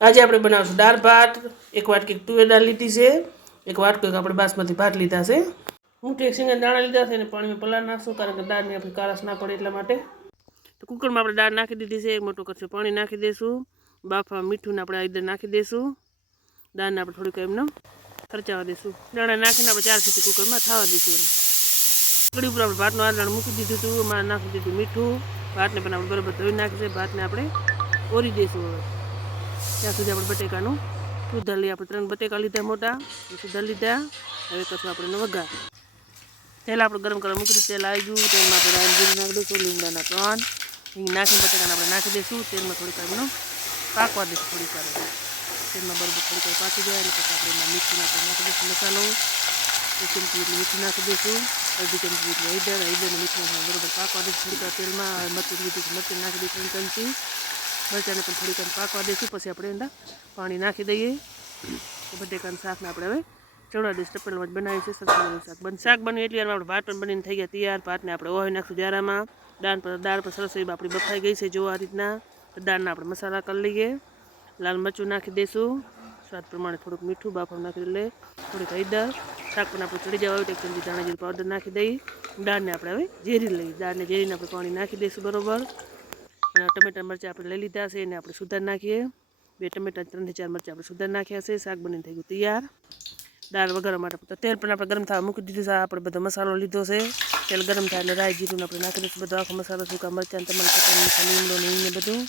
આજે આપણે બનાવશું દાળ ભાત, એક વાટકી તુવેર દાળ લીધી છે, એક વાટકો આપણે બાસમતી ભાત લીધા છે. હું એક સિંગા દાણા લીધા છે અને પાણીમાં પલાળ નાખશું કારણ કે દાળની આપણે કારસ ના પડે એટલા માટે. તો કુકરમાં આપણે દાળ નાખી દીધી છે એક મોટું કરશું પાણી નાખી દઈશું બાફા મીઠું આપણે આપણે રીતે નાખી દઈશું દાળને આપણે થોડીક એમને ખર્ચાવા દઈશું દાણા નાખીને આપણે ચાર સીટી કુકરમાં થવા દઈશું કડી ઉપર આપણે ભાતનું આદરણ મૂકી દીધું હતું, એમાં નાખી દીધું મીઠું. ભાતને પણ આપણે બરાબર ધોઈ નાખીશું ભાતને આપણે ઓરી દઈશું હવે. ત્યાં સુધી આપણે બટેકાનું સુધાર લઈએ. આપણે ત્રણ બટેકા લીધા મોટા સુધાર લીધા, હવે કશું આપણે વઘાર. તેલ આપણે ગરમ કરવા મૂકી તેલ આવી ગયું. તેલમાં આપણે રાઈ જીરું નાખી દઈશું, લીમડાના ત્રણ. હિંગ નાખીને બટેકાને આપણે નાખી દઈશું. તેલમાં થોડીક એમનું પાકવા દઈશું, થોડીક વાર તેલમાં બરોબર થોડીક વાર પાકી જાય અને પછી આપણે એમાં મીઠું નાખી નાખી દઈશું, મસાલો. એક ચમચી જેટલું મીઠું નાખી દઈશું. અડધી ચમચી જેટલું હૈદર હળદરને મીઠું બરોબર પાકવા દઈશું થોડીક વાર તેલમાં. મરચું લીધું મરચું નાખી દઈશું, ત્રણ ચમચી. મરચાંને પણ થોડીક વાર પાકવા દઈશું પછી આપણે અંદર પાણી નાખી દઈએ. બટેકાનું શાકને આપણે હવે ચવડા દઈશ ટપેલમાં જ બનાવીશું સરસવાનું શાક બન. શાક બન્યું એટલી વારમાં આપણે ભાત પણ બનીને થઈ ગયા તૈયાર. ભાતને આપણે ઓહી નાખશું જારામાં. દાળ પર દાળ પર સરસ એવી આપણી બફાઈ ગઈ છે જો આ રીતના દાળના આપણે મસાલા કરી લઈએ. લાલ મરચું નાખી દઈશું સ્વાદ પ્રમાણે થોડુંક મીઠું બાફા નાખી એટલે થોડીક હૈદર શાક પણ આપણે ચડી જવા હોય તો એક ચમચી ધાણા જીરું પાવડર નાખી દઈ દાળને આપણે હવે ઝેરી લઈએ. દાળને ઝેરીને આપણે પાણી નાખી દઈશું બરોબર. અને ટમેટા મરચાં આપણે લઈ લીધા છે એને આપણે સુધાર નાખીએ. બે ટમેટા ત્રણથી ચાર મરચાં આપણે સુધાર નાખ્યા છે. શાક બની થઈ ગયું તૈયાર. દાળ વઘારવા માટે તેલ પણ આપણે ગરમ થવા મૂકી દીધું છે. આપણે બધો મસાલો લીધો છે. તેલ ગરમ થાય એટલે રાઈ જીરું આપણે નાખી દઈશું. બધો આખો મસાલો, સૂકા મરચાં તમારે લીમડો ને બધું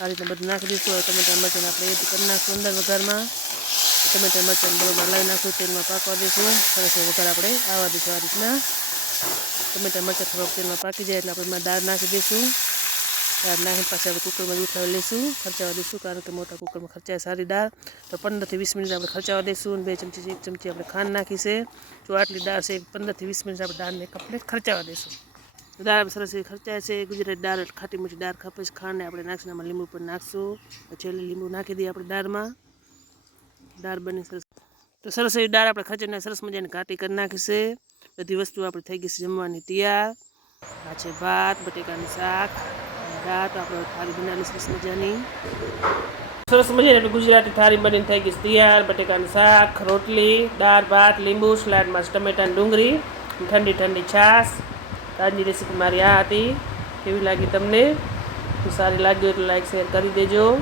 આ રીતે બધું નાખી દઈશું. ટમેટા મરચાં આપણે એડ કરી નાખશું અંદર વઘારમાં. ટમેટા મરચાં બરોબર લાવી નાખશું. તેલમાં પાકવા દઈશું. સરસ વઘાર આપણે આવવા દઈશું આ રીતના. ટમેટા મરચાં થોડોક તેલમાં પાકી જાય એટલે આપણે દાળ નાખી દઈશું. દાળ નાખીને પાછી આપણે કુકરમાં ઉઠાવી લઈશું. ખર્ચાવા દઈશું, કારણ કે મોટા કુકરમાં ખર્ચાય સારી દાળ. તો પંદરથી વીસ મિનિટ આપણે ખર્ચાવા દઈશું બે ચમચી એક ચમચી આપણે ખાંડ નાખી છે. જો આટલી દાળ છે પંદરથી વીસ મિનિટ આપણે દાળને કમ્પ્લીટ ખર્ચાવા દઈશું. દાળ સરસ એવી ખર્ચાય છે. ગુજરાતી દાળ ખાટી મીઠી દાળ ખપે છે. ખાંડને આપણે નાખીને આમાં લીંબુ પણ નાખશું. પછી લીંબુ નાખી દઈએ આપણે દાળમાં. દાળ બની સરસ. તો સરસ એવી દાળ આપણે ખર્ચીને સરસ મજાની ઘાટી કરી નાખીશે બધી વસ્તુ આપણે થઈ ગઈ છે જમવાની તૈયાર. આ છે ભાત, બટેકાનું શાક. સરસ મજાની. સરસ મજાની આપણે ગુજરાતી થાળી બનીને થઈ ગઈ તૈયાર બટેકાનું શાક, રોટલી, દાળ, ભાત, લીંબુ, સલાડમાં ટમેટાની ડુંગળી, ઠંડી ઠંડી છાશ. આજની રેસીપી મારી આ હતી. કેવી લાગી તમને? સારી લાગી હોય તો લાઈક શેર કરી દેજો.